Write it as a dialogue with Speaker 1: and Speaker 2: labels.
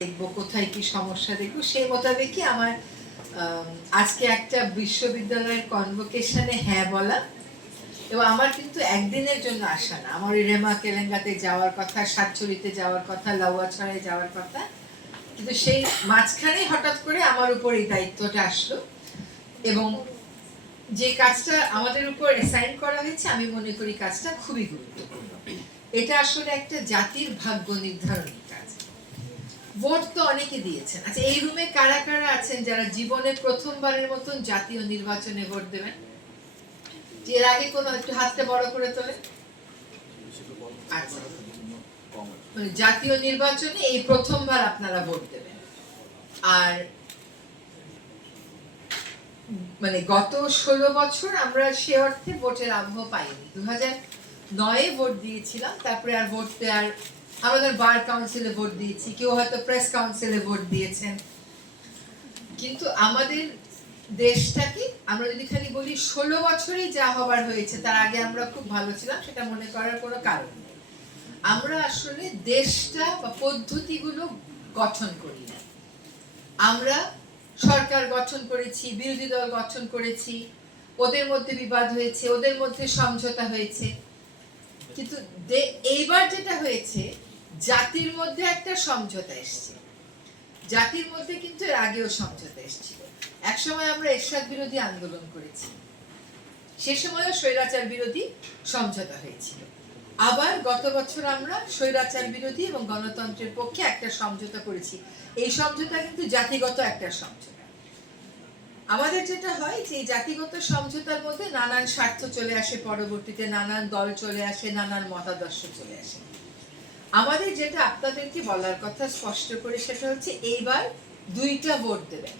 Speaker 1: দেখব কোথায় কি সমস্যা দেখব। সেই মোতাবেকই আমার আম, আজকে একটা বিশ্ববিদ্যালয়ের কনভোকেশনে হ্যাঁ বলা। এবং আমার কিন্তু একদিনের জন্য আসা না। আমার রেমা কেলেঙ্গাতে যাওয়ার কথা সাতচুরিতে যাওয়ার কথা লাউয়াছড়ায় যাওয়ার কথা। কিন্তু সেই মাঝখানে হঠাৎ করে আমার উপর এই দায়িত্বটা আসলো। এবং যে কাজটা আমাদের উপর অ্যাসাইন করা হয়েছে আমি মনে করি কাজটা খুবই গুরুত্বপূর্ণ। এটা আসলে একটা জাতির ভাগ্য নির্ধারণী কাজ। ভোট তো অনেকে দিয়েছেন। আচ্ছা এই রুমে কারা কারা আছেন যারা জীবনে প্রথমবারের মতন জাতীয় নির্বাচনে ভোট দেবেন? এর আগে কোনো একটু হাতটা বড় করে তোলেন। আচ্ছা। মানে জাতীয় নির্বাচনে এই প্রথমবার আপনারা ভোট দেবেন। আর মানে গত ষোলো বছর আমরা সে অর্থে ভোটের আবহ পাইনি। দু হাজার নয়ে ভোট দিয়েছিলাম, তারপরে আর ভোট দেওয়ার আমাদের বার কাউন্সিলে ভোট দিয়েছি, কেউ হয়তো প্রেস কাউন্সিলে ভোট দিয়েছেন। কিন্তু আমাদের দেশটাকে আমরা যদি খালি বলি, ষোলো বছরেই যা হবার হয়েছে, তার আগে আমরা খুব ভালো ছিলাম, সেটা মনে করার কোনো কারণ নেই। আমরা আসলে দেশটা বা পদ্ধতিগুলো গঠন করি না। আমরা সরকার গঠন করেছি, বিরোধী দল গঠন করেছি, ওদের মধ্যে বিবাদ হয়েছে, ওদের মধ্যে সমঝোতা হয়েছে। কিন্তু এইবার যেটা হয়েছে জাতির মধ্যে একটা সমঝোতা এসছে। জাতির মধ্যে কিন্তু এর আগেও সমঝোতা এসেছিল। একসময় আমরা এরশাদ বিরোধী আন্দোলন করেছি। সে সময়ও স্বৈরাচার বিরোধী সমঝোতা হয়েছিল। আবার গত বছর আমরা স্বৈরাচার বিরোধী এবং গণতন্ত্রের পক্ষে একটা সমঝোতা করেছি। এই সমঝোতা কিন্তু জাতিগত একটা সমঝোতা। আমাদের যেটা হয় যে জাতিগত সমঝোতার মধ্যে নানান স্বার্থ চলে আসে, পরবর্তীতে নানান দল চলে আসে, নানান মতাদর্শ চলে আসে। আমাদের যেটা আপনাদেরকে বলার কথা স্পষ্ট করে সেটা হচ্ছে এইবার দুইটা ভোট দেবেন।